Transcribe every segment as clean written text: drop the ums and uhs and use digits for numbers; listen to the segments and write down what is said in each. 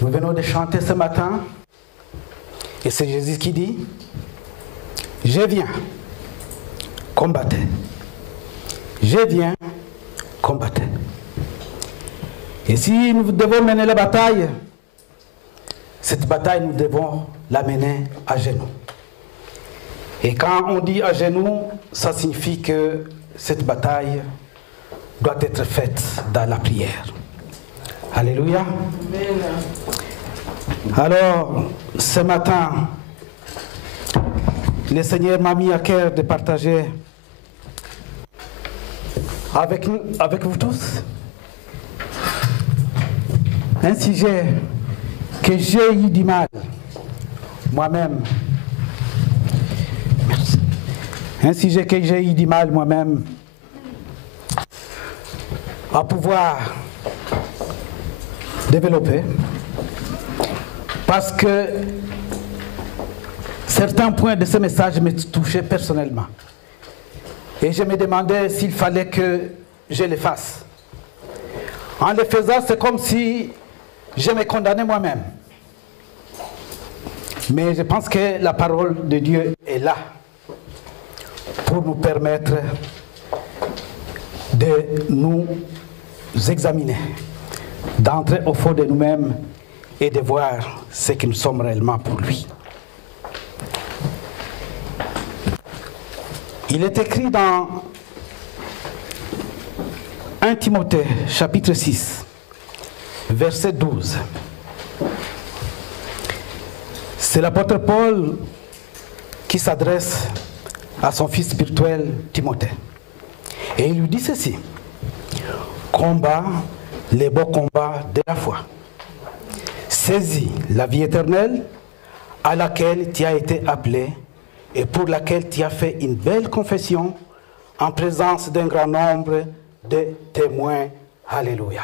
Nous venons de chanter ce matin, et c'est Jésus qui dit, « Je viens, combattez. Je viens, combattez. » Et si nous devons mener la bataille, cette bataille, nous devons la mener à genoux. Et quand on dit à genoux, ça signifie que cette bataille doit être faite dans la prière. Alléluia. Alors, ce matin, le Seigneur m'a mis à cœur de partager avec vous tous un sujet que j'ai eu du mal moi-même. Un sujet que j'ai eu du mal moi-même à pouvoir développer, parce que certains points de ce message me touchaient personnellement. Et je me demandais s'il fallait que je le fasse. En le faisant, c'est comme si je me condamnais moi-même. Mais je pense que la parole de Dieu est là pour nous permettre de nous examiner, d'entrer au fond de nous-mêmes et de voir ce que nous sommes réellement pour lui. Il est écrit dans 1 Timothée, chapitre 6, verset 12. C'est l'apôtre Paul qui s'adresse à son fils spirituel Timothée. Et il lui dit ceci: combat les beaux combats de la foi. Saisis la vie éternelle à laquelle tu as été appelé et pour laquelle tu as fait une belle confession en présence d'un grand nombre de témoins. Alléluia.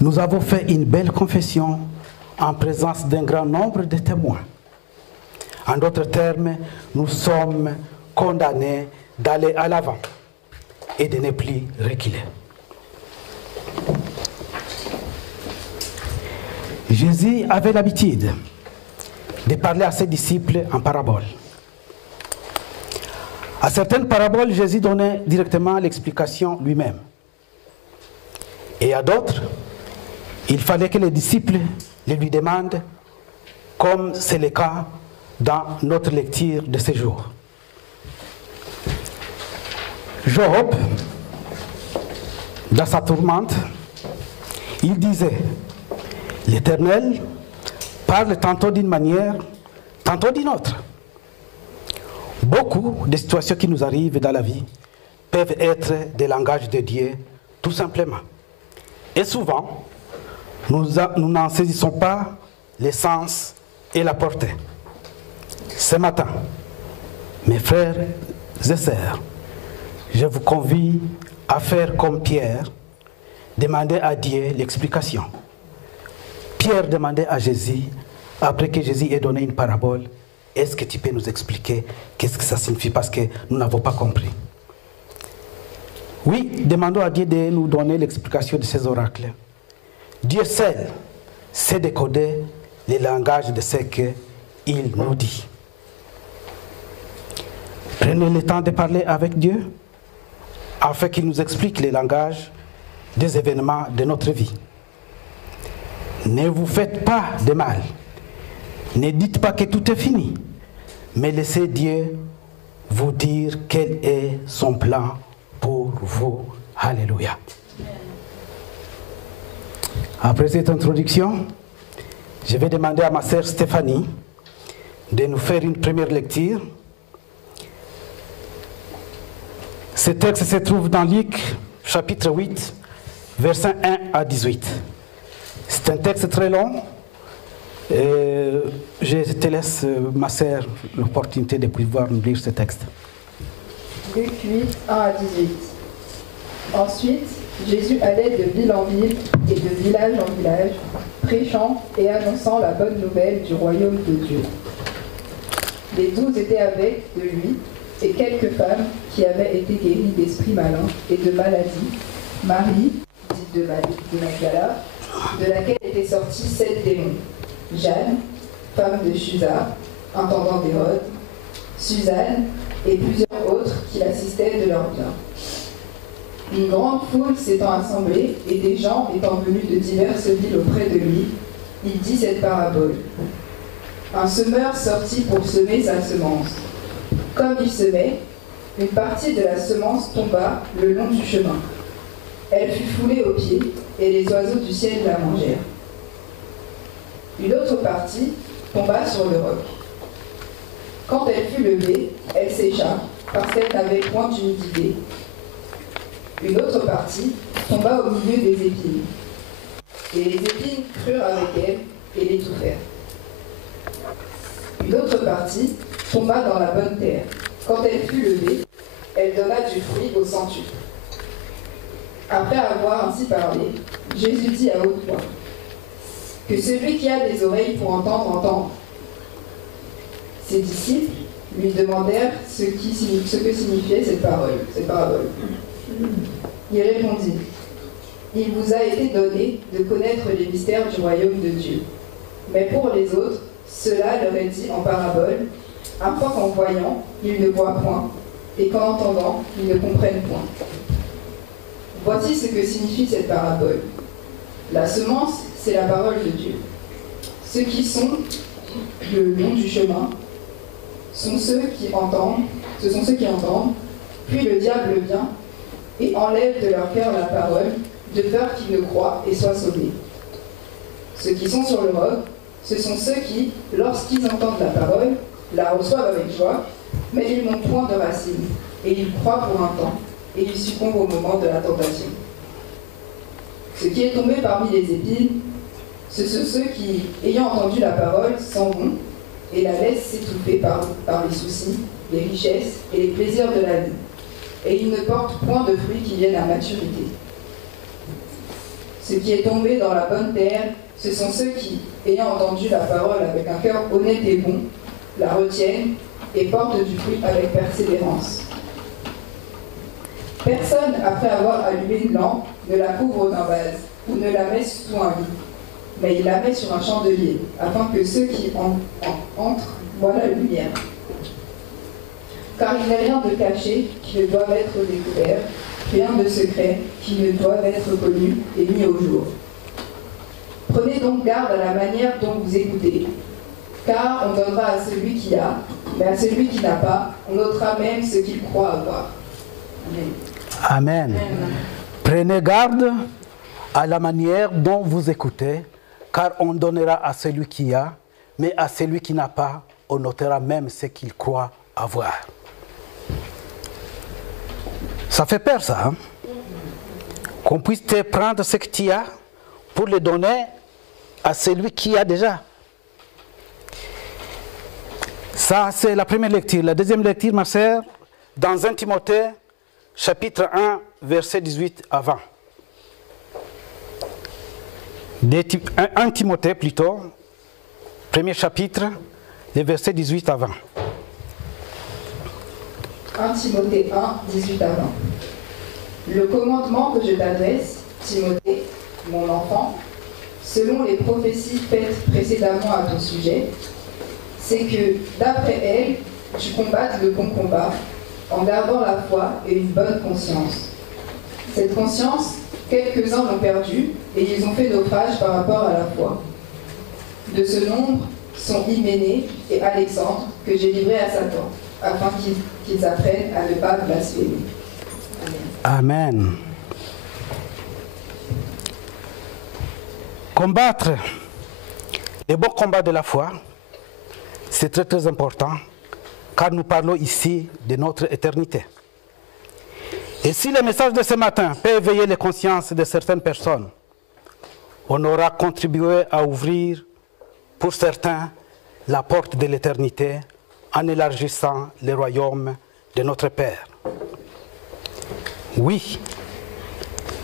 Nous avons fait une belle confession en présence d'un grand nombre de témoins. En d'autres termes, nous sommes condamnés d'aller à l'avant et de ne plus reculer. Jésus avait l'habitude de parler à ses disciples en paraboles. À certaines paraboles, Jésus donnait directement l'explication lui-même. Et à d'autres, il fallait que les disciples les lui demandent, comme c'est le cas dans notre lecture de ce jour. Job, dans sa tourmente, il disait, l'Éternel parle tantôt d'une manière, tantôt d'une autre. Beaucoup de situations qui nous arrivent dans la vie peuvent être des langages de Dieu, tout simplement. Et souvent, nous n'en saisissons pas le sens et la portée. Ce matin, mes frères et sœurs, je vous convie à faire comme Pierre, demander à Dieu l'explication. Pierre demandait à Jésus, après que Jésus ait donné une parabole, est-ce que tu peux nous expliquer qu'est-ce que ça signifie, parce que nous n'avons pas compris. Oui, demandons à Dieu de nous donner l'explication de ces oracles. Dieu seul sait décoder les langages de ce qu'il nous dit. Prenez le temps de parler avec Dieu afin qu'il nous explique les langages des événements de notre vie. Ne vous faites pas de mal. Ne dites pas que tout est fini, mais laissez Dieu vous dire quel est son plan pour vous. Alléluia. Après cette introduction, je vais demander à ma sœur Stéphanie de nous faire une première lecture. Ce texte se trouve dans Luc, chapitre 8, versets 1 à 18. C'est un texte très long. Je te laisse, ma sœur, l'opportunité de pouvoir nous lire ce texte. Luc 8, 1 à 18. Ensuite, Jésus allait de ville en ville et de village en village, prêchant et annonçant la bonne nouvelle du royaume de Dieu. Les 12 étaient avec de lui, et quelques femmes qui avaient été guéries d'esprits malins et de maladies. Marie, dite de Magdala, de laquelle étaient sortis 7 démons. Jeanne, femme de Chuza, intendant d'Hérode, Suzanne et plusieurs autres qui l'assistaient de leurs biens. Une grande foule s'étant assemblée et des gens étant venus de diverses villes auprès de lui, il dit cette parabole. Un semeur sortit pour semer sa semence. Comme il semait, une partie de la semence tomba le long du chemin. Elle fut foulée aux pieds et les oiseaux du ciel la mangèrent. Une autre partie tomba sur le roc. Quand elle fut levée, elle sécha parce qu'elle n'avait point d'humidité. Une autre partie tomba au milieu des épines. Et les épines crurent avec elle et l'étouffèrent. Une autre partie tomba dans la bonne terre. Quand elle fut levée, elle donna du fruit au centuple. Après avoir ainsi parlé, Jésus dit à haute voix, « Que celui qui a des oreilles pour entendre, entende. » Ses disciples lui demandèrent ce que signifiait cette parabole. Il répondit, « Il vous a été donné de connaître les mystères du royaume de Dieu. Mais pour les autres, cela leur est dit en parabole, afin qu'en voyant, ils ne voient point, et qu'en entendant, ils ne comprennent point. Voici ce que signifie cette parabole. La semence, c'est la parole de Dieu. Ceux qui sont le long du chemin sont ceux qui entendent, puis le diable vient et enlève de leur cœur la parole, de peur qu'ils ne croient et soient sauvés. Ceux qui sont sur le roc, ce sont ceux qui, lorsqu'ils entendent la parole, la reçoivent avec joie, mais ils n'ont point de racine, et ils croient pour un temps, et ils succombent au moment de la tentation. Ce qui est tombé parmi les épines, ce sont ceux qui, ayant entendu la parole, s'en vont et la laissent s'étouffer par les soucis, les richesses et les plaisirs de la vie, et ils ne portent point de fruits qui viennent à maturité. Ce qui est tombé dans la bonne terre, ce sont ceux qui, ayant entendu la parole avec un cœur honnête et bon, la retiennent et portent du fruit avec persévérance. Personne, après avoir allumé une lampe, ne la couvre d'un vase ou ne la met sous un lit, mais il la met sur un chandelier, afin que ceux qui entrent voient la lumière. Car il n'est rien de caché qui ne doive être découvert, rien de secret qui ne doive être connu et mis au jour. Prenez donc garde à la manière dont vous écoutez, car on donnera à celui qui a, mais à celui qui n'a pas, on ôtera même ce qu'il croit avoir. Amen. Amen. Prenez garde à la manière dont vous écoutez, car on donnera à celui qui a, mais à celui qui n'a pas, on ôtera même ce qu'il croit avoir. Ça fait peur, ça, hein? Qu'on puisse te prendre ce que tu as pour le donner à celui qui a déjà. Ça, c'est la première lecture. La deuxième lecture, ma sœur, dans 1 Timothée, chapitre 1, verset 18 à 20. 1 Timothée, plutôt, premier chapitre, les versets 18 à 20. 1 Timothée 1, 18 à 20. Le commandement que je t'adresse, Timothée, mon enfant, selon les prophéties faites précédemment à ton sujet, c'est que, d'après elles, tu combattes le bon combat, en gardant la foi et une bonne conscience. Cette conscience, quelques-uns l'ont perdue, et ils ont fait naufrage par rapport à la foi. De ce nombre sont Hyménée et Alexandre, que j'ai livrés à Satan, afin qu'ils apprennent à ne pas blasphémer. Amen. Amen. Combattre les bons combats de la foi, c'est très très important, car nous parlons ici de notre éternité. Et si le message de ce matin peut éveiller les consciences de certaines personnes, on aura contribué à ouvrir pour certains la porte de l'éternité en élargissant le royaume de notre Père. Oui,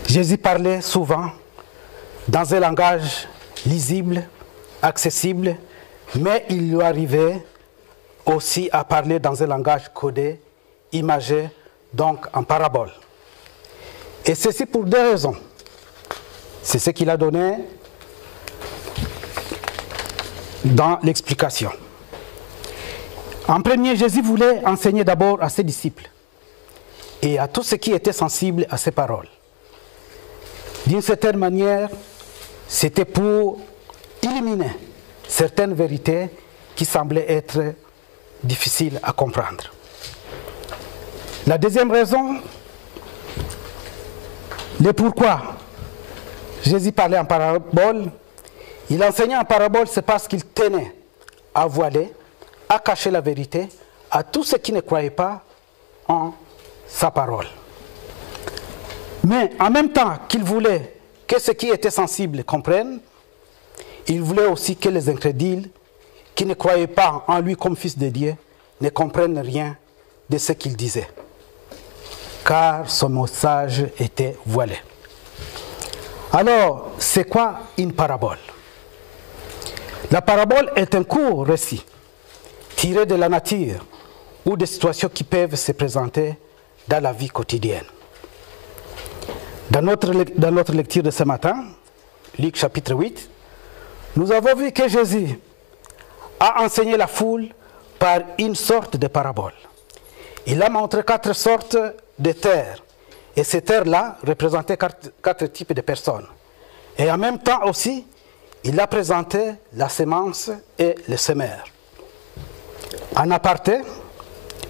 Jésus parlait souvent dans un langage lisible, accessible, mais il lui arrivait aussi à parler dans un langage codé imagée, donc en parabole. Et ceci pour deux raisons. C'est ce qu'il a donné dans l'explication. En premier, Jésus voulait enseigner d'abord à ses disciples et à tous ceux qui étaient sensibles à ses paroles. D'une certaine manière, c'était pour éliminer certaines vérités qui semblaient être difficiles à comprendre. La deuxième raison, le pourquoi Jésus parlait en parabole, il enseignait en parabole, c'est parce qu'il tenait à voiler, à cacher la vérité à tous ceux qui ne croyaient pas en sa parole. Mais en même temps qu'il voulait que ceux qui étaient sensibles comprennent, il voulait aussi que les incrédules qui ne croyaient pas en lui comme fils de Dieu ne comprennent rien de ce qu'il disait, car son message était voilé. Alors, c'est quoi une parabole? La parabole est un court récit tiré de la nature ou des situations qui peuvent se présenter dans la vie quotidienne. Dans notre lecture de ce matin, Luc chapitre 8, nous avons vu que Jésus a enseigné la foule par une sorte de parabole. Il a montré 4 sortes de terres. Et ces terres-là représentaient 4 types de personnes. Et en même temps aussi, il a présenté la semence et le semeur. En aparté,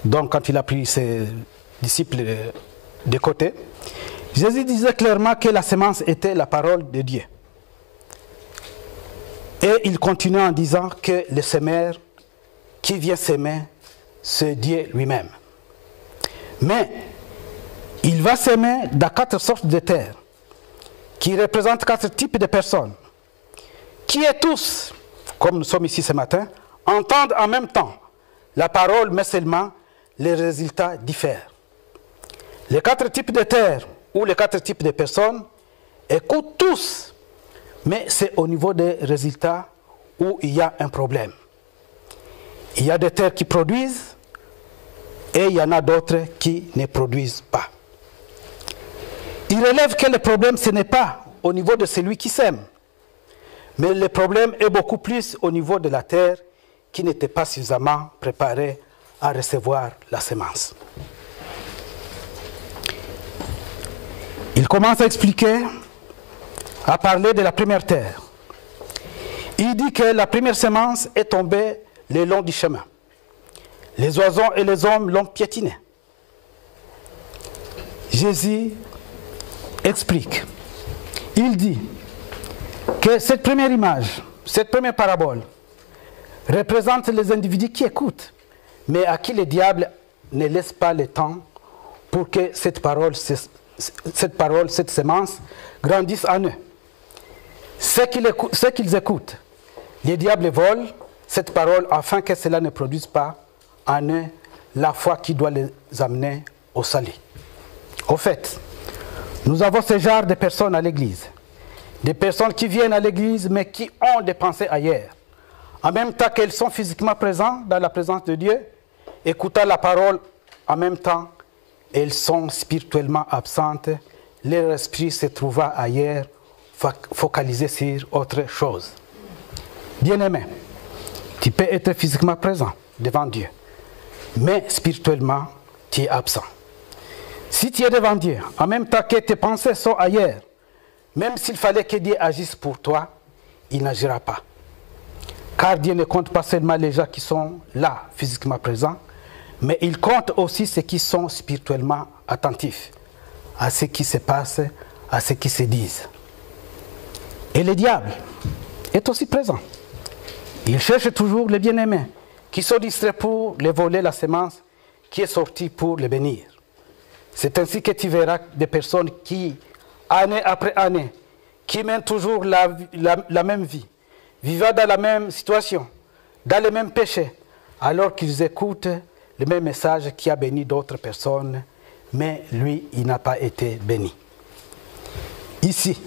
donc quand il a pris ses disciples de côté, Jésus disait clairement que la semence était la parole de Dieu. Et il continue en disant que le semeur qui vient s'aimer, c'est Dieu lui-même. Mais il va s'aimer dans 4 sortes de terres, qui représentent 4 types de personnes, qui est tous, comme nous sommes ici ce matin, entendent en même temps la parole, mais seulement les résultats diffèrent. Les 4 types de terres ou les 4 types de personnes écoutent tous, mais c'est au niveau des résultats où il y a un problème. Il y a des terres qui produisent et il y en a d'autres qui ne produisent pas. Il relève que le problème, ce n'est pas au niveau de celui qui sème, mais le problème est beaucoup plus au niveau de la terre qui n'était pas suffisamment préparée à recevoir la semence. Il commence à expliquer, à parler de la première terre. Il dit que la première semence est tombée le long du chemin. Les oiseaux et les hommes l'ont piétinée. Jésus explique. Il dit que cette première image, cette première parabole, représente les individus qui écoutent, mais à qui le diable ne laisse pas le temps pour que cette semence grandisse en eux. Ce qu'ils écoutent, le diable vole cette parole afin que cela ne produise pas en eux la foi qui doit les amener au salut. Au fait, nous avons ce genre de personnes à l'église. Des personnes qui viennent à l'église mais qui ont des pensées ailleurs. En même temps qu'elles sont physiquement présentes dans la présence de Dieu, écoutant la parole, en même temps, elles sont spirituellement absentes. Leur esprit se trouva ailleurs, focalisé sur autre chose. Bien-aimé, tu peux être physiquement présent devant Dieu, mais spirituellement, tu es absent. Si tu es devant Dieu, en même temps que tes pensées sont ailleurs, même s'il fallait que Dieu agisse pour toi, il n'agira pas. Car Dieu ne compte pas seulement les gens qui sont là, physiquement présents, mais il compte aussi ceux qui sont spirituellement attentifs à ce qui se passe, à ce qui se dit. Et le diable est aussi présent. Il cherche toujours les bien-aimés qui sont distraits pour les voler la semence qui est sortie pour les bénir. C'est ainsi que tu verras des personnes qui, année après année, qui mènent toujours la même vie, vivant dans la même situation, dans les mêmes péchés, alors qu'ils écoutent le même message qui a béni d'autres personnes, mais lui, il n'a pas été béni. Ici,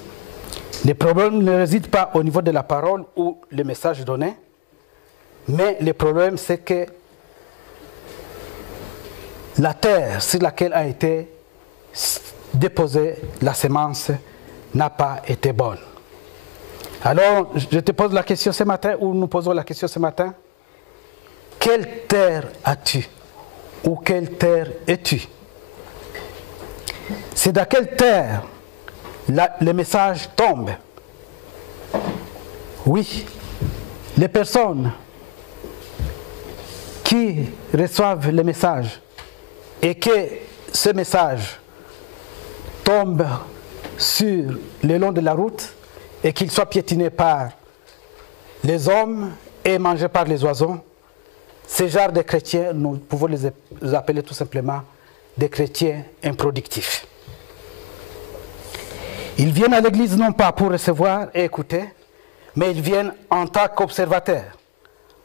le problème ne réside pas au niveau de la parole ou le message donné, mais le problème c'est que la terre sur laquelle a été déposée la semence n'a pas été bonne. Alors, je te pose la question ce matin, ou nous posons la question ce matin, quelle terre as-tu? Ou quelle terre es-tu? C'est dans quelle terre le message tombe? Oui, les personnes qui reçoivent le message et que ce message tombe sur le long de la route et qu'il soit piétiné par les hommes et mangé par les oiseaux, ces genres de chrétiens, nous pouvons les appeler tout simplement des chrétiens improductifs. Ils viennent à l'église non pas pour recevoir et écouter, mais ils viennent en tant qu'observateurs,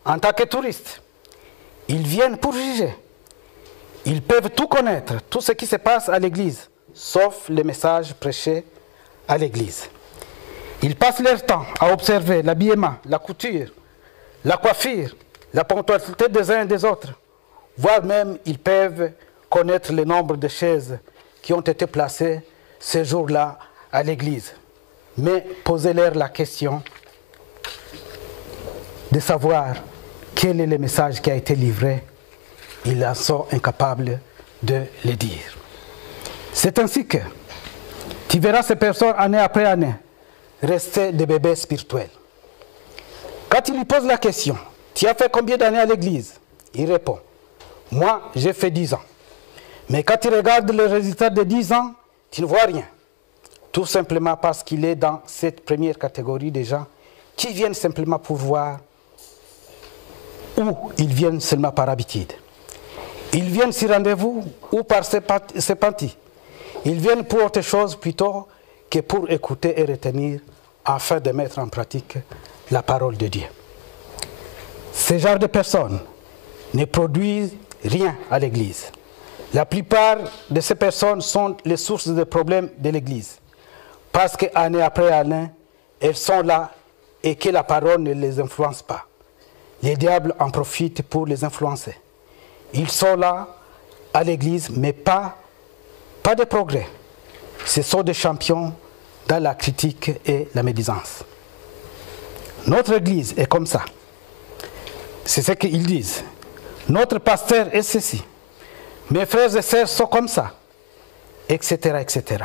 en tant que touristes. Ils viennent pour juger. Ils peuvent tout connaître, tout ce qui se passe à l'église, sauf les messages prêchés à l'église. Ils passent leur temps à observer l'habillement, la couture, la coiffure, la ponctualité des uns et des autres, voire même ils peuvent connaître le nombre de chaises qui ont été placées ce jour-là à l'église. Mais posez-leur la question de savoir quel est le message qui a été livré, ils en sont incapables de le dire. C'est ainsi que tu verras ces personnes année après année rester des bébés spirituels. Quand il lui pose la question, tu as fait combien d'années à l'église? Il répond, moi j'ai fait 10 ans. Mais quand tu regardes le résultat de 10 ans, tu ne vois rien. Tout simplement parce qu'il est dans cette première catégorie des gens qui viennent simplement pour voir, ou ils viennent seulement par habitude. Ils viennent sur rendez-vous ou par sympathie. Ils viennent pour autre chose plutôt que pour écouter et retenir afin de mettre en pratique la parole de Dieu. Ce genre de personnes ne produisent rien à l'Église. La plupart de ces personnes sont les sources de problèmes de l'Église. Parce qu'année après année, elles sont là et que la parole ne les influence pas. Les diables en profitent pour les influencer. Ils sont là à l'église, mais pas de progrès. Ce sont des champions dans la critique et la médisance. Notre église est comme ça. C'est ce qu'ils disent. Notre pasteur est ceci. Mes frères et sœurs sont comme ça, etc., etc.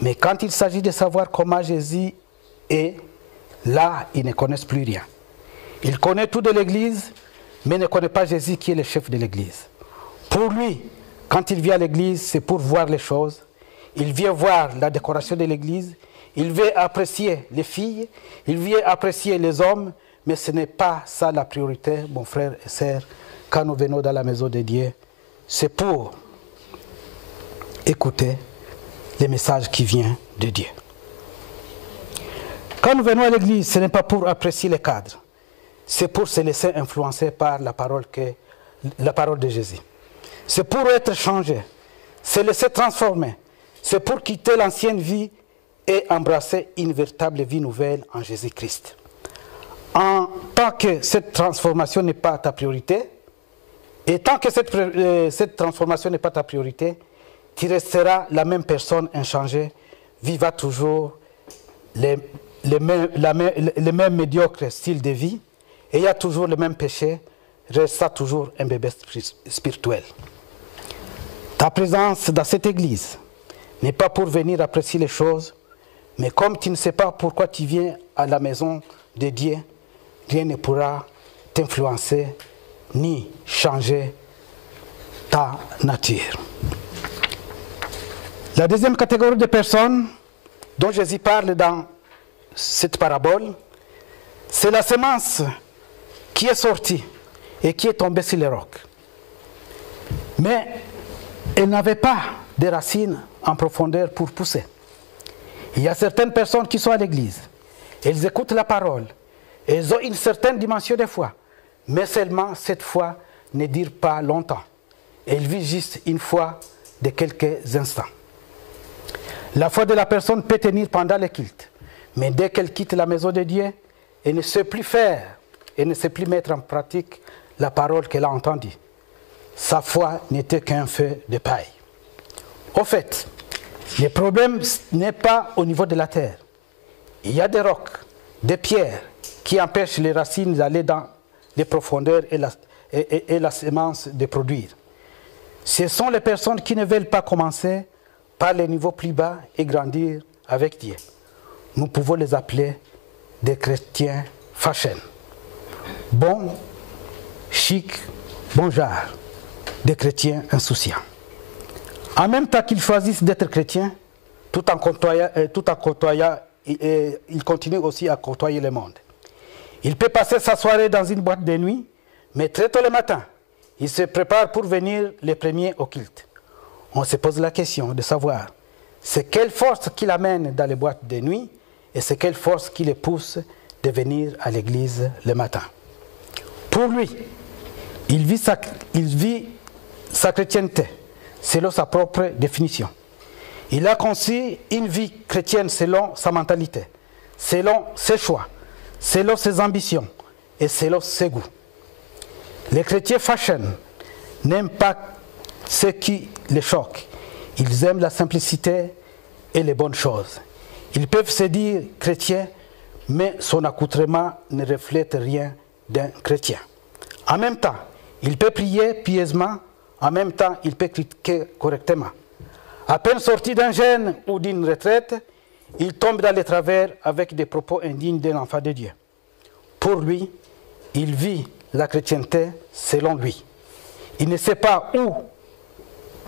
Mais quand il s'agit de savoir comment Jésus est, là, ils ne connaissent plus rien. Ils connaissent tout de l'église, mais ne connaissent pas Jésus qui est le chef de l'église. Pour lui, quand il vient à l'église, c'est pour voir les choses. Il vient voir la décoration de l'église, il vient apprécier les filles, il vient apprécier les hommes, mais ce n'est pas ça la priorité, mon frère et sœur, quand nous venons dans la maison de Dieu. C'est pour écouter les messages qui viennent de Dieu. Quand nous venons à l'église, ce n'est pas pour apprécier les cadres, c'est pour se laisser influencer par la parole de Jésus. C'est pour être changé, se laisser transformer, c'est pour quitter l'ancienne vie et embrasser une véritable vie nouvelle en Jésus-Christ. En tant que cette transformation n'est pas ta priorité, et tant que cette transformation n'est pas ta priorité, tu resteras la même personne inchangée, vivant toujours les mêmes médiocres styles de vie, ayant toujours le même péché, restant toujours un bébé spirituel. Ta présence dans cette église n'est pas pour venir apprécier les choses, mais comme tu ne sais pas pourquoi tu viens à la maison de Dieu, rien ne pourra t'influencer ni changer ta nature. La deuxième catégorie de personnes dont Jésus parle dans cette parabole, c'est la semence qui est sortie et qui est tombée sur les rocs. Mais elle n'avait pas de racines en profondeur pour pousser. Il y a certaines personnes qui sont à l'église, elles écoutent la parole, elles ont une certaine dimension de foi, mais seulement cette foi ne dure pas longtemps. Elle vit juste une foi de quelques instants. La foi de la personne peut tenir pendant le culte, mais dès qu'elle quitte la maison de Dieu, elle ne sait plus faire, elle ne sait plus mettre en pratique la parole qu'elle a entendue. sa foi n'était qu'un feu de paille. Au fait, le problème n'est pas au niveau de la terre. Il y a des rocs, des pierres qui empêchent les racines d'aller dans les profondeurs et la semence de produire. Ce sont les personnes qui ne veulent pas commencer par les niveaux plus bas et grandir avec Dieu. Nous pouvons les appeler des chrétiens fashion. Bon, chic, bon genre, des chrétiens insouciants. En même temps qu'ils choisissent d'être chrétiens, tout en côtoyant, ils continuent aussi à côtoyer le monde. Il peut passer sa soirée dans une boîte de nuit, mais très tôt le matin, il se prépare pour venir les premiers au culte. On se pose la question de savoir c'est quelle force qui l'amène dans les boîtes de nuit et c'est quelle force qui les pousse de venir à l'église le matin. Pour lui, il vit sa chrétienté selon sa propre définition. Il a conçu une vie chrétienne selon sa mentalité, selon ses choix, selon ses ambitions et selon ses goûts. Les chrétiens fashion n'aiment pas ce qui les choque. Ils aiment la simplicité et les bonnes choses. Ils peuvent se dire chrétiens, mais son accoutrement ne reflète rien d'un chrétien. En même temps, il peut prier pieusement, en même temps, il peut critiquer correctement. À peine sorti d'un jeûne ou d'une retraite, il tombe dans les travers avec des propos indignes d'un enfant de Dieu. Pour lui, il vit la chrétienté selon lui. Il ne sait pas où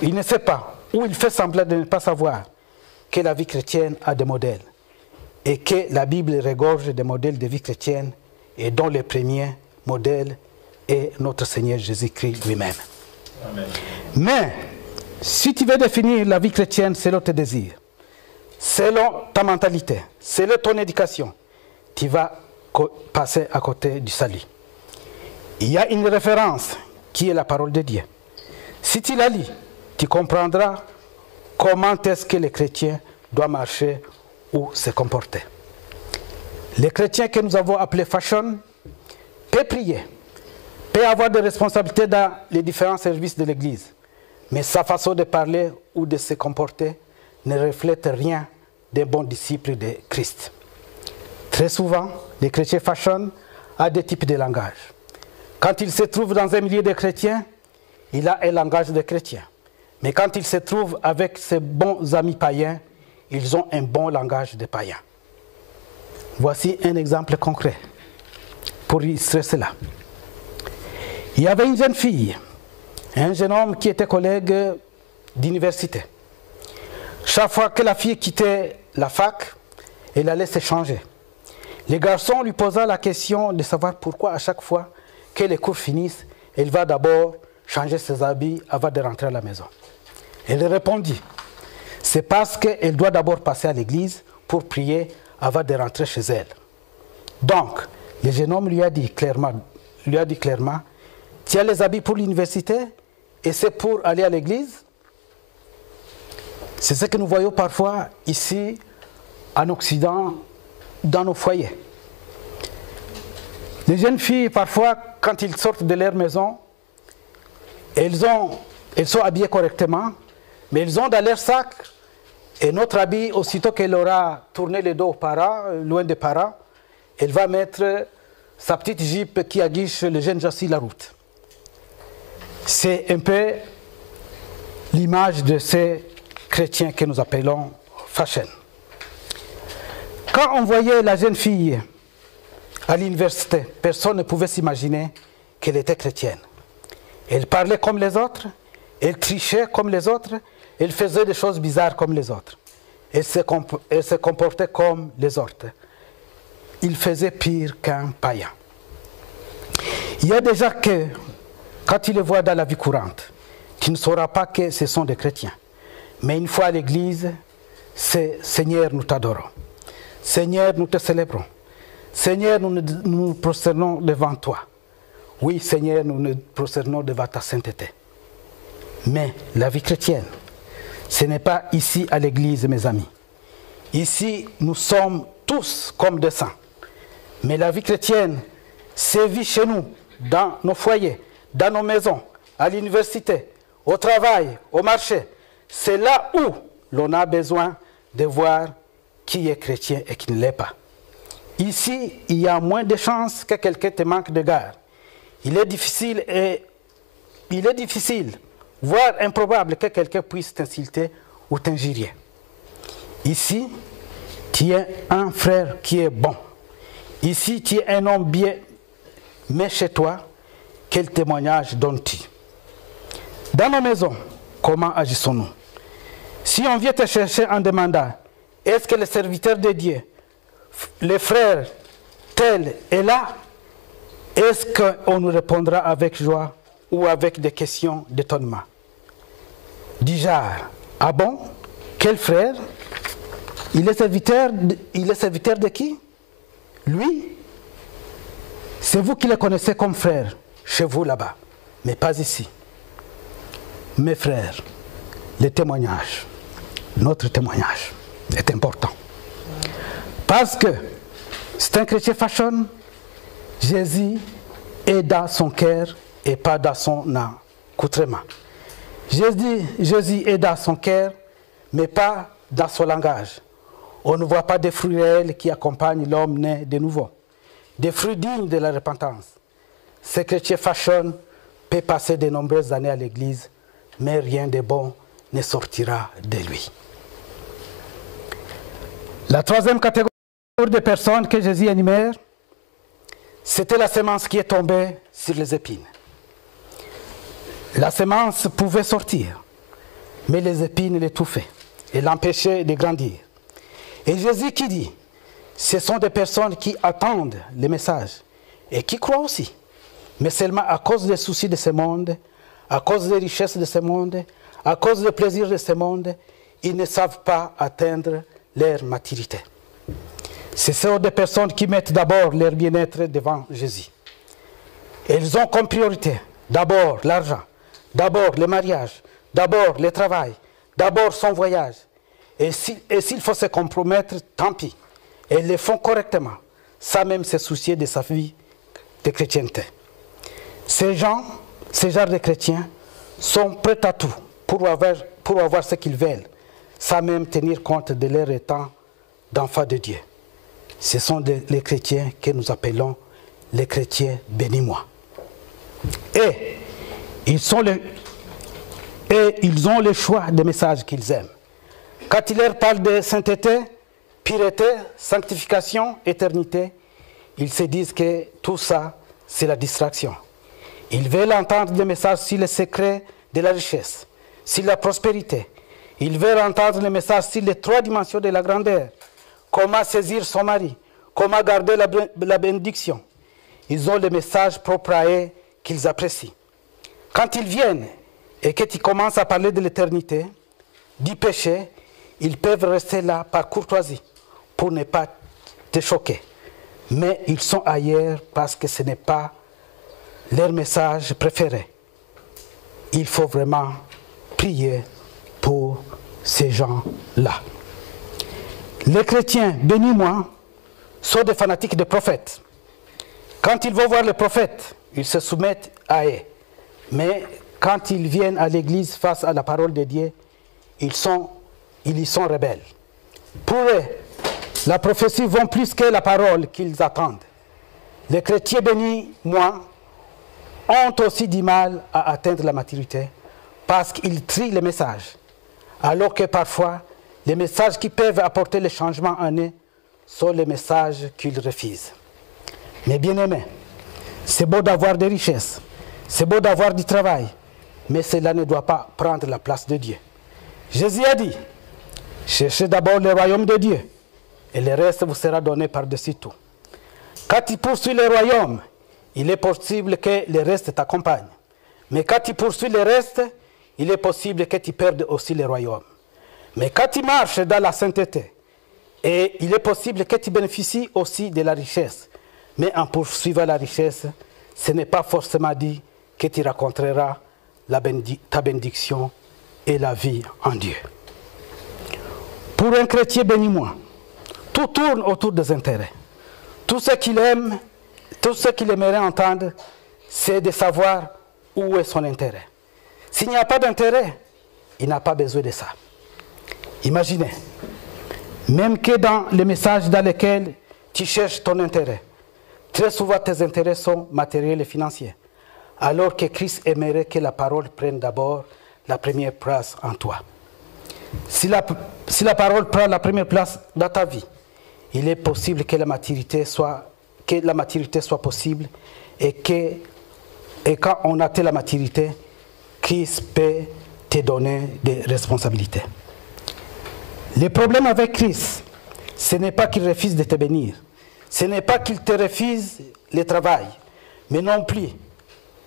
il fait semblant de ne pas savoir que la vie chrétienne a des modèles et que la Bible regorge des modèles de vie chrétienne et dont le premier modèle est notre Seigneur Jésus-Christ lui-même. Amen. Mais si tu veux définir la vie chrétienne selon tes désirs, selon ta mentalité, selon ton éducation, tu vas passer à côté du salut. Il y a une référence qui est la parole de Dieu. Si tu la lis, tu comprendras comment est-ce que les chrétiens doivent marcher ou se comporter. Les chrétiens que nous avons appelés fashion peuvent prier, peuvent avoir des responsabilités dans les différents services de l'Église, mais sa façon de parler ou de se comporter ne reflète rien des bons disciples de Christ. Très souvent, les chrétiens fashion ont des types de langage. Quand il se trouve dans un milieu de chrétiens, il a un langage de chrétien. Mais quand il se trouve avec ses bons amis païens, ils ont un bon langage de païens. Voici un exemple concret pour illustrer cela. Il y avait une jeune fille, un jeune homme qui était collègue d'université. Chaque fois que la fille quittait la fac, elle allait s'échanger. Les garçons lui posaient la question de savoir pourquoi à chaque fois que les cours finissent, elle va d'abord changer ses habits avant de rentrer à la maison. Elle répondit, c'est parce qu'elle doit d'abord passer à l'église pour prier avant de rentrer chez elle. Donc, le jeune homme lui a dit clairement, tu as les habits pour l'université et c'est pour aller à l'église? C'est ce que nous voyons parfois ici en Occident, dans nos foyers. Les jeunes filles, parfois, quand ils sortent de leur maison, elles sont habillées correctement, mais elles ont dans leur sac un autre habit. Aussitôt qu'elle aura tourné le dos aux parents, loin des parents, elle va mettre sa petite jupe qui aguiche les jeunes gens sur la route. C'est un peu l'image de ces chrétiens que nous appelons fashion. Quand on voyait la jeune fille à l'université, personne ne pouvait s'imaginer qu'elle était chrétienne. Elle parlait comme les autres, elle trichait comme les autres, elle faisait des choses bizarres comme les autres. Elle se comportait comme les autres. Il faisait pire qu'un païen. Il y a des gens que, quand tu les vois dans la vie courante, tu ne sauras pas que ce sont des chrétiens. Mais une fois à l'église, c'est Seigneur, nous t'adorons. Seigneur, nous te célébrons. Seigneur, nous nous prosternons devant toi. Oui, Seigneur, nous nous prosternons devant ta sainteté. Mais la vie chrétienne, ce n'est pas ici à l'église, mes amis. Ici, nous sommes tous comme des saints. Mais la vie chrétienne sévit chez nous, dans nos foyers, dans nos maisons, à l'université, au travail, au marché. C'est là où l'on a besoin de voir qui est chrétien et qui ne l'est pas. Ici, il y a moins de chances que quelqu'un te manque de garde. Il est difficile, voire improbable que quelqu'un puisse t'insulter ou t'injurier. Ici, tu es un frère qui est bon. Ici, tu es un homme bien. Mais chez toi, quel témoignage donnes-tu? Dans nos maisons, comment agissons-nous? Si on vient te chercher en demandant, est-ce que le serviteur de Dieu, le frère tel est là? Est-ce qu'on nous répondra avec joie ou avec des questions d'étonnement? Du genre, ah bon? Quel frère? Il est serviteur de qui? Lui? C'est vous qui le connaissez comme frère, chez vous là-bas, mais pas ici. Mes frères, le témoignage, notre témoignage est important. Parce que c'est un chrétien fashion, Jésus est dans son cœur et pas dans son accoutrement. Jésus est dans son cœur, mais pas dans son langage. On ne voit pas des fruits réels qui accompagnent l'homme né de nouveau, des fruits dignes de la repentance. Ce chrétien fashion peut passer de nombreuses années à l'église, mais rien de bon ne sortira de lui. La troisième catégorie de personnes que Jésus énumère, c'était la semence qui est tombée sur les épines. La semence pouvait sortir, mais les épines l'étouffaient et l'empêchaient de grandir. Et Jésus qui dit, ce sont des personnes qui attendent les messages et qui croient aussi, mais seulement à cause des soucis de ce monde, à cause des richesses de ce monde, à cause des plaisirs de ce monde, ils ne savent pas atteindre leur maturité. Ce sont des personnes qui mettent d'abord leur bien-être devant Jésus. Elles ont comme priorité d'abord l'argent, d'abord le mariage, d'abord le travail, d'abord son voyage. Et s'il faut se compromettre, tant pis. Elles le font correctement, sans même se soucier de sa vie de chrétienté. Ces genres de chrétiens sont prêts à tout pour avoir ce qu'ils veulent, sans même tenir compte de leur état d'enfants de Dieu. Ce sont les chrétiens que nous appelons les chrétiens bénis-moi. Et ils ont le choix des messages qu'ils aiment. Quand ils leur parlent de sainteté, pureté, sanctification, éternité, ils se disent que tout ça, c'est la distraction. Ils veulent entendre des messages sur les secrets de la richesse, sur la prospérité. Ils veulent entendre les messages sur les trois dimensions de la grandeur. Comment saisir son mari, comment garder la bénédiction. Ils ont les messages propres à eux qu'ils apprécient. Quand ils viennent et que tu commences à parler de l'éternité, du péché, ils peuvent rester là par courtoisie pour ne pas te choquer. Mais ils sont ailleurs parce que ce n'est pas leur message préféré. Il faut vraiment prier pour ces gens-là. Les chrétiens, bénis-moi, sont des fanatiques des prophètes. Quand ils vont voir les prophètes, ils se soumettent à eux. Mais quand ils viennent à l'église face à la parole de Dieu, ils y sont rebelles. Pour eux, la prophétie vaut plus que la parole qu'ils attendent. Les chrétiens bénis-moi ont aussi du mal à atteindre la maturité parce qu'ils trient les messages, alors que parfois, les messages qui peuvent apporter le changement en eux sont les messages qu'ils refusent. Mais bien aimés, c'est beau d'avoir des richesses, c'est beau d'avoir du travail, mais cela ne doit pas prendre la place de Dieu. Jésus a dit, cherchez d'abord le royaume de Dieu, et le reste vous sera donné par-dessus tout. Quand tu poursuis le royaume, il est possible que le reste t'accompagne. Mais quand tu poursuis le reste, il est possible que tu perdes aussi le royaume. Mais quand tu marches dans la sainteté, et il est possible que tu bénéficies aussi de la richesse. Mais en poursuivant la richesse, ce n'est pas forcément dit que tu rencontreras ta bénédiction et la vie en Dieu. Pour un chrétien bénis-moi, tout tourne autour des intérêts. Tout ce qu'il aime, tout ce qu'il aimerait entendre, c'est de savoir où est son intérêt. S'il n'y a pas d'intérêt, il n'a pas besoin de ça. Imaginez, même que dans les messages dans lesquels tu cherches ton intérêt, très souvent tes intérêts sont matériels et financiers, alors que Christ aimerait que la parole prenne d'abord la première place en toi. Si la parole prend la première place dans ta vie, il est possible que la maturité soit possible et quand on atteint la maturité, Christ peut te donner des responsabilités. Le problème avec Christ, ce n'est pas qu'il refuse de te bénir, ce n'est pas qu'il te refuse le travail, mais non plus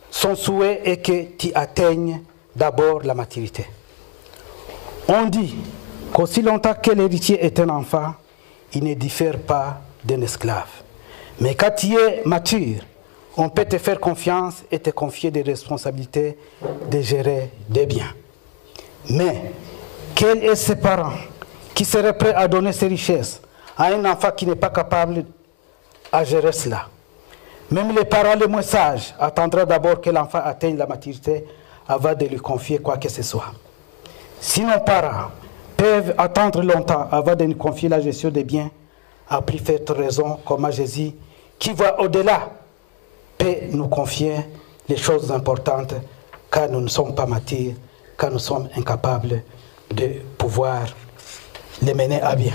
son souhait est que tu atteignes d'abord la maturité. On dit qu'aussi longtemps que l'héritier est un enfant, il ne diffère pas d'un esclave. Mais quand tu es mature, on peut te faire confiance et te confier des responsabilités de gérer des biens. Mais quels sont ces parents qui seraient prêts à donner ces richesses à un enfant qui n'est pas capable de gérer cela? Même les parents les moins sages attendront d'abord que l'enfant atteigne la maturité avant de lui confier quoi que ce soit. Si nos parents peuvent attendre longtemps avant de nous confier la gestion des biens, à plus forte raison, comme Jésus, qui va au-delà, peut nous confier les choses importantes quand nous ne sommes pas matures, quand nous sommes incapables de pouvoir les mener à bien.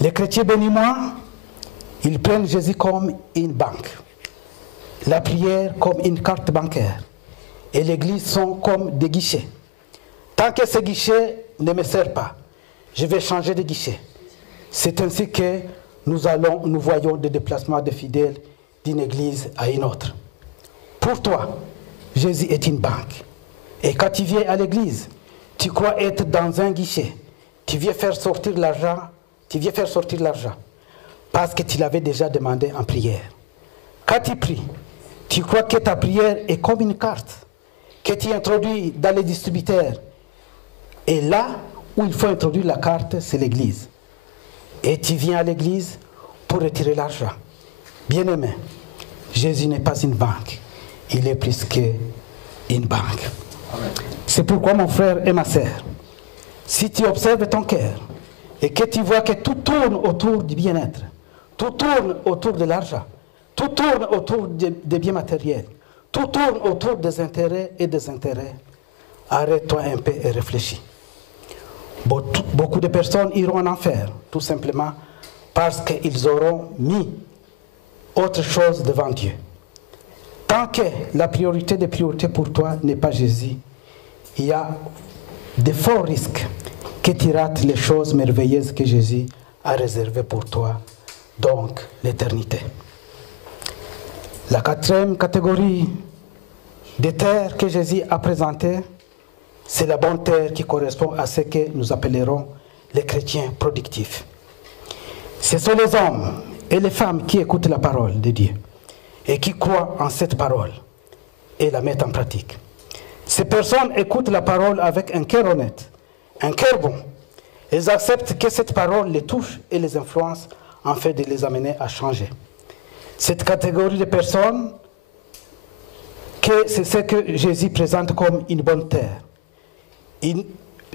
Les chrétiens béninois, ils prennent Jésus comme une banque, la prière comme une carte bancaire, et l'église sont comme des guichets. Tant que ces guichets ne me servent pas, je vais changer de guichet. C'est ainsi que nous voyons des déplacements de fidèles d'une église à une autre. Pour toi, Jésus est une banque. Et quand tu viens à l'église, tu crois être dans un guichet. Tu viens faire sortir l'argent, parce que tu l'avais déjà demandé en prière. Quand tu pries, tu crois que ta prière est comme une carte que tu introduis dans les distributeurs. Et là où il faut introduire la carte, c'est l'église. Et tu viens à l'église pour retirer l'argent. Bien-aimé, Jésus n'est pas une banque. Il est plus qu'une banque. C'est pourquoi mon frère et ma sœur, si tu observes ton cœur et que tu vois que tout tourne autour du bien-être, tout tourne autour de l'argent, tout tourne autour des biens matériels, tout tourne autour des intérêts et des intérêts, arrête-toi un peu et réfléchis. Beaucoup de personnes iront en enfer, tout simplement parce qu'ils auront mis autre chose devant Dieu. Tant que la priorité des priorités pour toi n'est pas Jésus, il y a de forts risques que tu rates les choses merveilleuses que Jésus a réservées pour toi, donc l'éternité. La quatrième catégorie de terres que Jésus a présentée, c'est la bonne terre qui correspond à ce que nous appellerons les chrétiens productifs. Ce sont les hommes et les femmes qui écoutent la parole de Dieu et qui croient en cette parole et la mettent en pratique. Ces personnes écoutent la parole avec un cœur honnête, un cœur bon. Elles acceptent que cette parole les touche et les influence afin de les amener à changer. Cette catégorie de personnes, c'est ce que Jésus présente comme une bonne terre.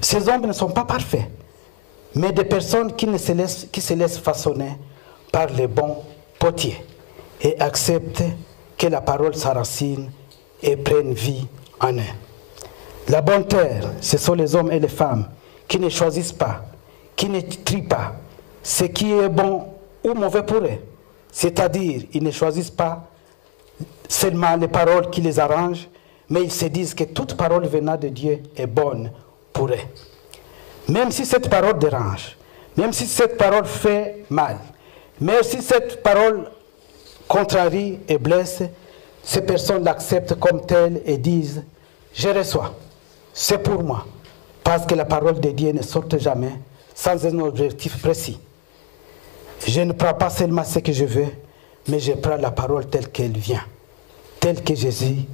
Ces hommes ne sont pas parfaits, mais des personnes qui se laissent façonner par les bons potiers et acceptent que la parole s'enracine et prenne vie en eux. La bonne terre, ce sont les hommes et les femmes qui ne choisissent pas, qui ne trient pas ce qui est bon ou mauvais pour eux. C'est-à-dire, ils ne choisissent pas seulement les paroles qui les arrangent, mais ils se disent que toute parole venant de Dieu est bonne pour eux. Même si cette parole dérange, même si cette parole fait mal, même si cette parole contrarie et blesse, ces personnes l'acceptent comme telle et disent « Je reçois, c'est pour moi », parce que la parole de Dieu ne sort jamais sans un objectif précis. Je ne prends pas seulement ce que je veux, mais je prends la parole telle qu'elle vient, telle que Jésus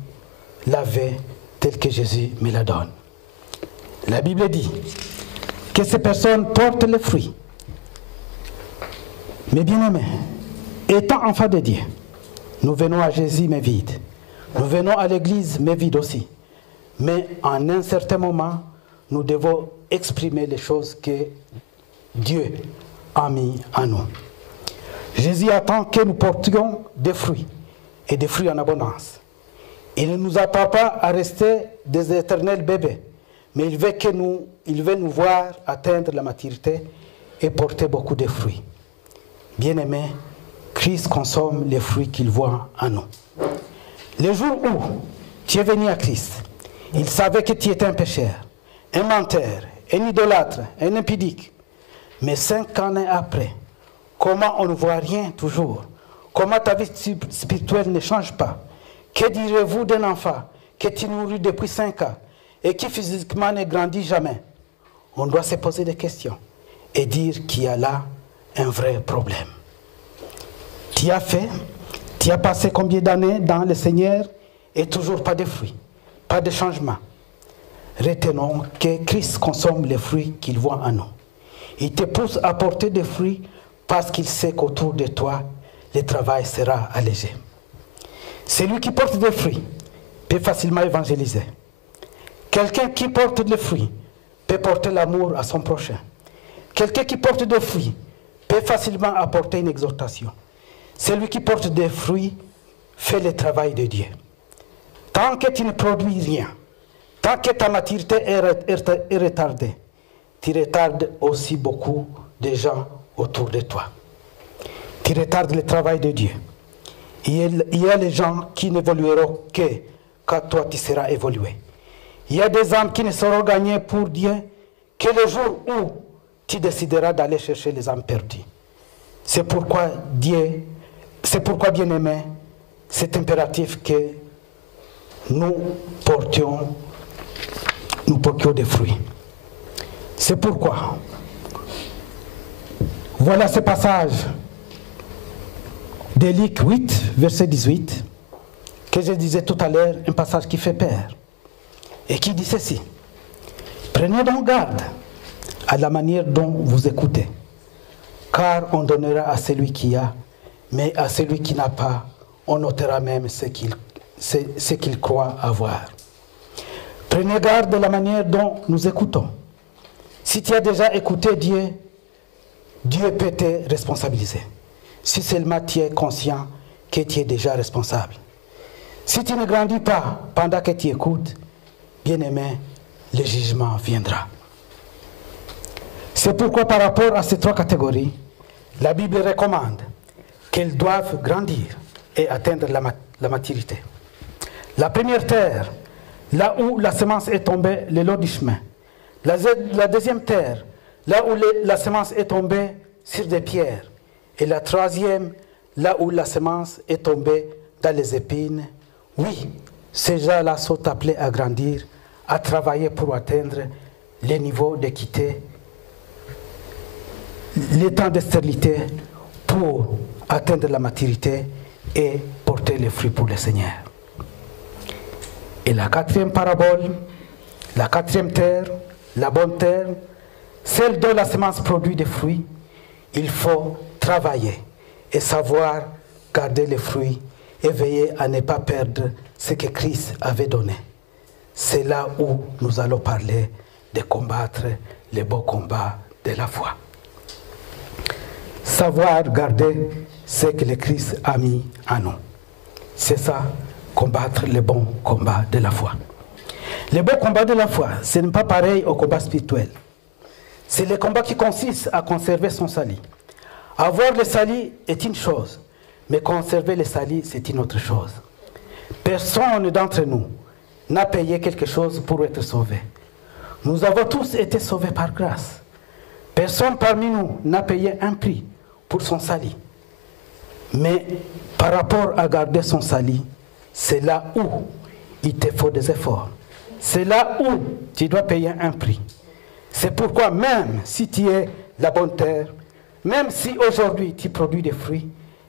l'avait, telle que Jésus me la donne. La Bible dit que ces personnes portent les fruits. Mais bien aimés, étant enfants de Dieu, nous venons à Jésus mais vides. Nous venons à l'église mais vides aussi. mais en un certain moment, nous devons exprimer les choses que Dieu a mis en nous. Jésus attend que nous portions des fruits, et des fruits en abondance. Il ne nous attend pas à rester des éternels bébés, mais il veut nous voir atteindre la maturité et porter beaucoup de fruits. Bien-aimés, Christ consomme les fruits qu'il voit en nous. Le jour où tu es venu à Christ, il savait que tu étais un pécheur, un menteur, un idolâtre, un impudique. Mais 5 années après, comment on ne voit rien toujours? Comment ta vie spirituelle ne change pas? Que direz-vous d'un enfant que tu nourris depuis 5 ans et qui physiquement ne grandit jamais? On doit se poser des questions et dire qu'il y a là un vrai problème. Tu as passé combien d'années dans le Seigneur et toujours pas de fruits, pas de changement. Retenons que Christ consomme les fruits qu'il voit en nous. Il te pousse à porter des fruits parce qu'il sait qu'autour de toi, le travail sera allégé. Celui qui porte des fruits peut facilement évangéliser. Quelqu'un qui porte des fruits peut porter l'amour à son prochain. Quelqu'un qui porte des fruits peut facilement apporter une exhortation. Celui qui porte des fruits fait le travail de Dieu. Tant que tu ne produis rien, tant que ta maturité est retardée, tu retardes aussi beaucoup de gens autour de toi. Tu retardes le travail de Dieu. Il y a les gens qui n'évolueront que quand toi tu seras évolué. Il y a des âmes qui ne seront gagnées pour Dieu que le jour où tu décideras d'aller chercher les âmes perdues. C'est pourquoi bien-aimés, c'est impératif que nous portions des fruits. C'est pourquoi, voilà ce passage de Luc 8, verset 18, que je disais tout à l'heure, un passage qui fait peur, et qui dit ceci: prenez donc garde à la manière dont vous écoutez, car on donnera à celui qui a, mais à celui qui n'a pas, on ôtera même ce qu'il croit avoir. Prenez garde de la manière dont nous écoutons. Si tu as déjà écouté Dieu, Dieu peut te responsabiliser. Si seulement tu es conscient que tu es déjà responsable. Si tu ne grandis pas pendant que tu écoutes, bien-aimé, le jugement viendra. C'est pourquoi par rapport à ces 3 catégories, la Bible recommande qu'elles doivent grandir et atteindre la maturité. La première terre, là où la semence est tombée le long du chemin. La deuxième terre, là où la semence est tombée sur des pierres. Et la troisième, là où la semence est tombée dans les épines. Oui, ces gens-là sont appelés à grandir, à travailler pour atteindre les niveaux d'équité, les temps de stérilité, pour atteindre la maturité et porter les fruits pour le Seigneur. Et la 4e parabole, la 4e terre, la bonne terre, celle dont la semence produit des fruits, il faut travailler et savoir garder les fruits et veiller à ne pas perdre ce que Christ avait donné. C'est là où nous allons parler de combattre les beaux combats de la foi. Savoir garder ce que le Christ a mis en nous. C'est ça, combattre les bons combats de la foi. Les bons combats de la foi, ce n'est pas pareil au combat spirituel. C'est le combat qui consiste à conserver son salut. Avoir le salut est une chose, mais conserver le salut, c'est une autre chose. Personne d'entre nous n'a payé quelque chose pour être sauvé. Nous avons tous été sauvés par grâce. Personne parmi nous n'a payé un prix pour son salut. Mais par rapport à garder son salut, c'est là où il te faut des efforts. C'est là où tu dois payer un prix. C'est pourquoi même si tu es la bonne terre, même si aujourd'hui tu produis des fruits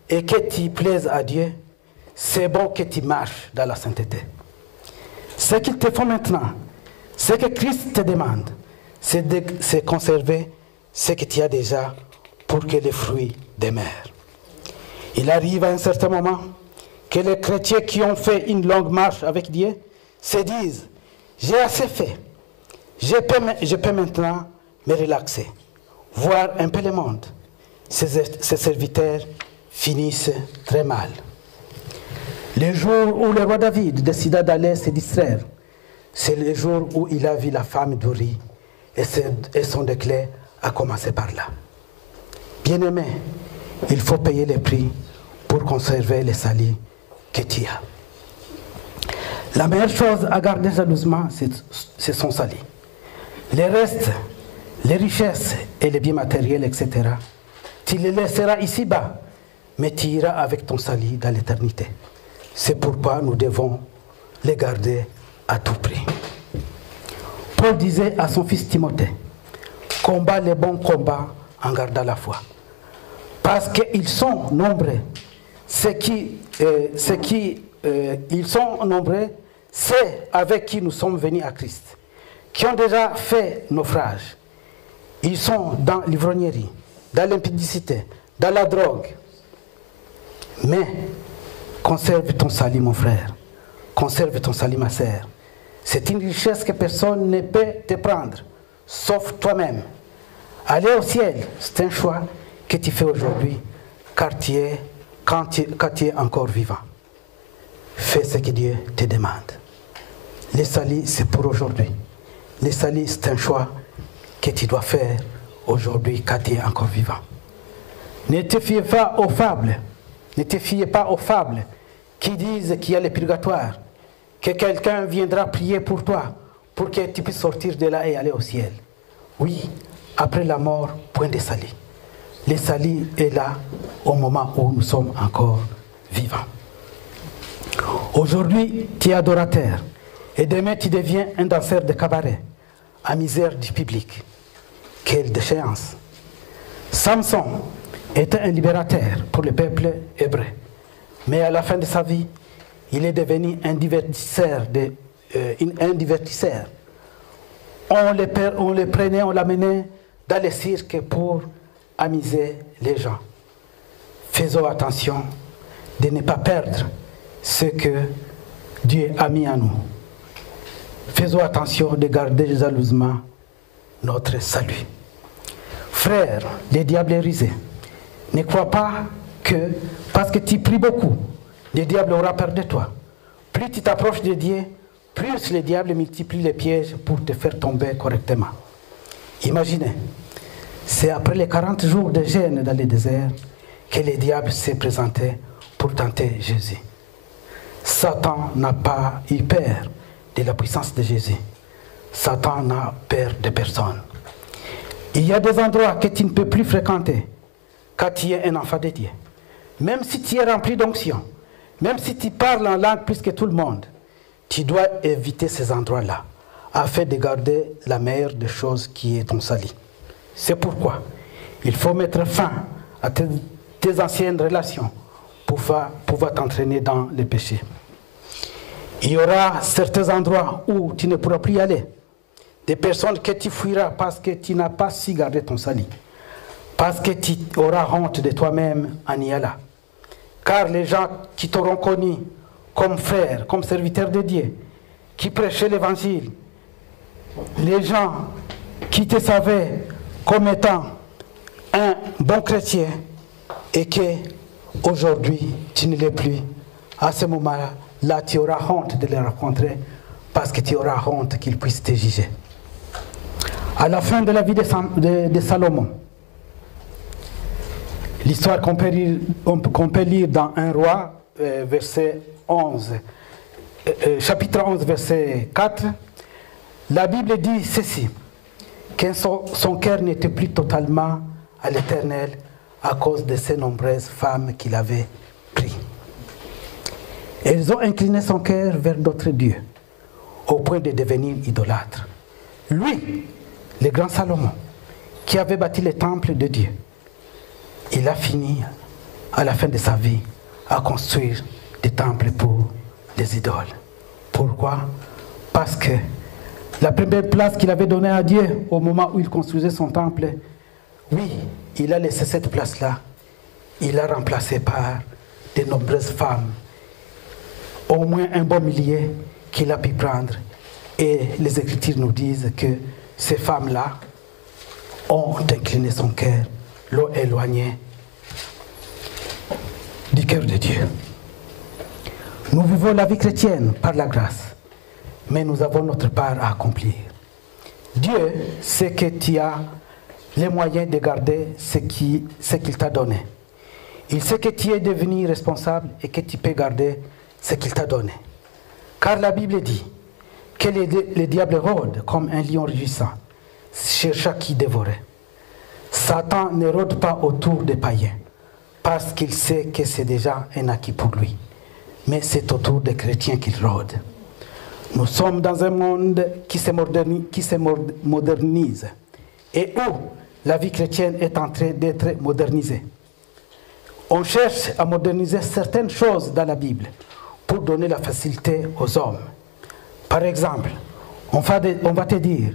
et que tu plaises à Dieu, c'est bon que tu marches dans la sainteté. Ce qu'il te faut maintenant, ce que Christ te demande, c'est de conserver ce que tu as déjà pour que les fruits demeurent. Il arrive à un certain moment que les chrétiens qui ont fait une longue marche avec Dieu se disent j'ai assez fait. Je peux maintenant me relaxer, voir un peu le monde. Ces serviteurs finissent très mal. Le jour où le roi David décida d'aller se distraire, c'est le jour où il a vu la femme d'Uri et son déclin a commencé par là. Bien-aimé, il faut payer le prix pour conserver les salis que tu as. La meilleure chose à garder jalousement, c'est son salut. Les restes, les richesses et les biens matériels, etc., tu les laisseras ici-bas, mais tu iras avec ton salut dans l'éternité. C'est pourquoi nous devons les garder à tout prix. Paul disait à son fils Timothée, combat les bons combats en gardant la foi. Parce qu'ils sont nombreux. Ils sont nombreux, c'est avec qui nous sommes venus à Christ, qui ont déjà fait naufrage. Ils sont dans l'ivrognerie, dans l'impudicité, dans la drogue. Mais conserve ton salut, mon frère. Conserve ton salut, ma sœur. C'est une richesse que personne ne peut te prendre, sauf toi-même. Aller au ciel, c'est un choix que tu fais aujourd'hui, quand tu es encore vivant. Fais ce que Dieu te demande. Le salut, c'est pour aujourd'hui. Le salut, c'est un choix que tu dois faire aujourd'hui quand tu es encore vivant. Ne te fiez pas aux fables. Ne te fiez pas aux fables qui disent qu'il y a le purgatoire, que quelqu'un viendra prier pour toi, pour que tu puisses sortir de là et aller au ciel. Oui, après la mort, point de salut. Le salut est là au moment où nous sommes encore vivants. Aujourd'hui, tu es adorateur. Et demain, tu deviens un danseur de cabaret, à misère du public. Quelle déchéance! Samson était un libérateur pour le peuple hébreu. Mais à la fin de sa vie, il est devenu un divertisseur. On le prenait, on l'amenait dans les cirques pour amuser les gens. Faisons attention de ne pas perdre ce que Dieu a mis en nous. Faisons attention de garder jalousement notre salut. Frère, le diable est rusé. Ne crois pas que parce que tu pries beaucoup, le diable aura peur de toi. Plus tu t'approches de Dieu, plus le diable multiplie les pièges pour te faire tomber correctement. Imaginez, c'est après les 40 jours de jeûne dans le désert que le diable s'est présenté pour tenter Jésus. Satan n'a pas eu peur de la puissance de Jésus. Satan n'a peur de personne. Il y a des endroits que tu ne peux plus fréquenter quand tu es un enfant de Dieu. Même si tu es rempli d'onction, même si tu parles en langue plus que tout le monde, tu dois éviter ces endroits-là afin de garder la meilleure des choses qui est ton salut. C'est pourquoi il faut mettre fin à tes anciennes relations pour pouvoir t'entraîner dans le péché. Il y aura certains endroits où tu ne pourras plus y aller. Des personnes que tu fuiras parce que tu n'as pas su garder ton salut. Parce que tu auras honte de toi-même en y allant. Car les gens qui t'auront connu comme frère, comme serviteur de Dieu, qui prêchaient l'évangile, les gens qui te savaient comme étant un bon chrétien et que aujourd'hui tu ne l'es plus, à ce moment-là, tu auras honte de les rencontrer parce que tu auras honte qu'ils puissent te juger. À la fin de la vie de Salomon, l'histoire qu'on peut lire dans 1 Roi, chapitre 11, verset 4, la Bible dit ceci, que son cœur n'était plus totalement à l'Éternel à cause de ces nombreuses femmes qu'il avait prises. Elles ont incliné son cœur vers d'autres dieux, au point de devenir idolâtre. Lui, le grand Salomon, qui avait bâti le temple de Dieu, il a fini, à la fin de sa vie, à construire des temples pour les idoles. Pourquoi? Parce que la première place qu'il avait donnée à Dieu au moment où il construisait son temple, oui, il a laissé cette place-là. Il l'a remplacée par de nombreuses femmes, au moins un bon millier qu'il a pu prendre Et les Écritures nous disent que ces femmes-là ont incliné son cœur, l'ont éloigné du cœur de Dieu. Nous vivons la vie chrétienne par la grâce, mais nous avons notre part à accomplir. Dieu sait que tu as les moyens de garder ce qu'il t'a donné. Il sait que tu es devenu responsable et que tu peux garder ce qu'il t'a donné. Car la Bible dit que le diable rôde comme un lion rugissant, cherchant qui dévorer. Satan ne rôde pas autour des païens, parce qu'il sait que c'est déjà un acquis pour lui. Mais c'est autour des chrétiens qu'il rôde. Nous sommes dans un monde qui se modernise et où la vie chrétienne est en train d'être modernisée. On cherche à moderniser certaines choses dans la Bible pour donner la facilité aux hommes. Par exemple, on va te dire,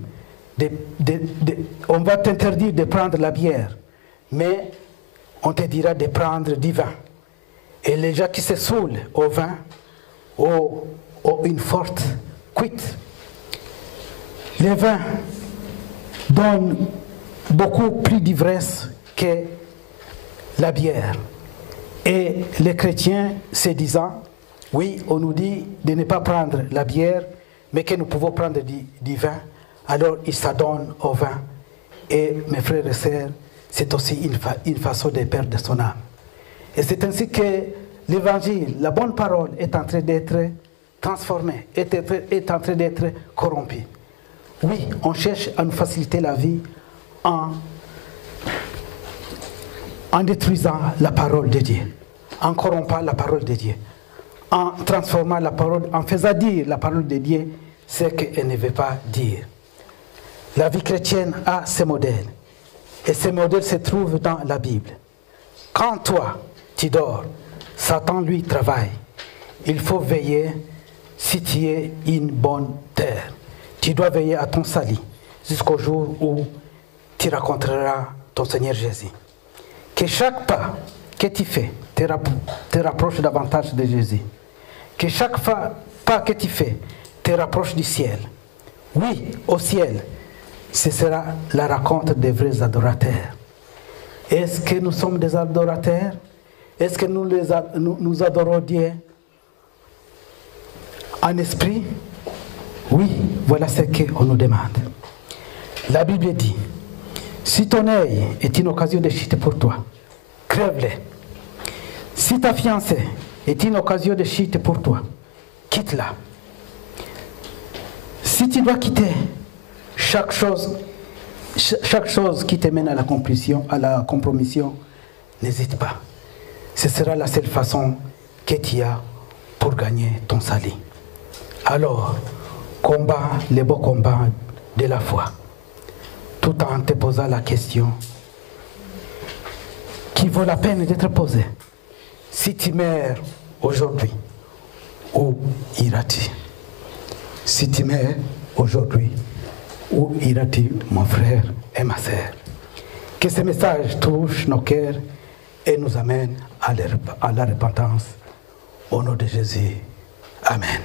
on va t'interdire de prendre la bière, mais on te dira de prendre du vin. Et les gens qui se saoulent au vin ont une forte cuite. Le vin donne beaucoup plus d'ivresse que la bière. Et les chrétiens se disant, oui, on nous dit de ne pas prendre la bière, mais que nous pouvons prendre du vin, alors ils s'adonnent au vin. Et mes frères et sœurs, c'est aussi une façon de perdre son âme. Et c'est ainsi que l'évangile, la bonne parole, est en train d'être transformée, est en train d'être corrompue. Oui, on cherche à nous faciliter la vie en détruisant la parole de Dieu, en corrompant la parole de Dieu, en transformant la parole, en faisant dire la parole de Dieu ce qu'elle ne veut pas dire. La vie chrétienne a ses modèles, et ces modèles se trouvent dans la Bible. Quand toi, tu dors, Satan, lui, travaille. Il faut veiller si tu es une bonne terre. Tu dois veiller à ton salut jusqu'au jour où tu rencontreras ton Seigneur Jésus. Que chaque pas que tu fais te rapproche davantage de Jésus. Que chaque pas que tu fais te rapproche du ciel. Oui, au ciel, ce sera la rencontre des vrais adorateurs. Est-ce que nous sommes des adorateurs? Est-ce que nous adorons Dieu en esprit? Oui, voilà ce qu'on nous demande. La Bible dit, si ton œil est une occasion de chute pour toi, crève-le. Si ta fiancée est une occasion de chute pour toi, quitte-la. Si tu dois quitter chaque chose qui te mène à la compromission, n'hésite pas. Ce sera la seule façon que tu as pour gagner ton salut. Alors, combat les beaux combats de la foi, tout en te posant la question qui vaut la peine d'être posée. Si tu meurs aujourd'hui, où iras-tu? Si tu meurs aujourd'hui, où iras-tu, mon frère et ma sœur? Que ce message touche nos cœurs et nous amène à la repentance. Au nom de Jésus. Amen.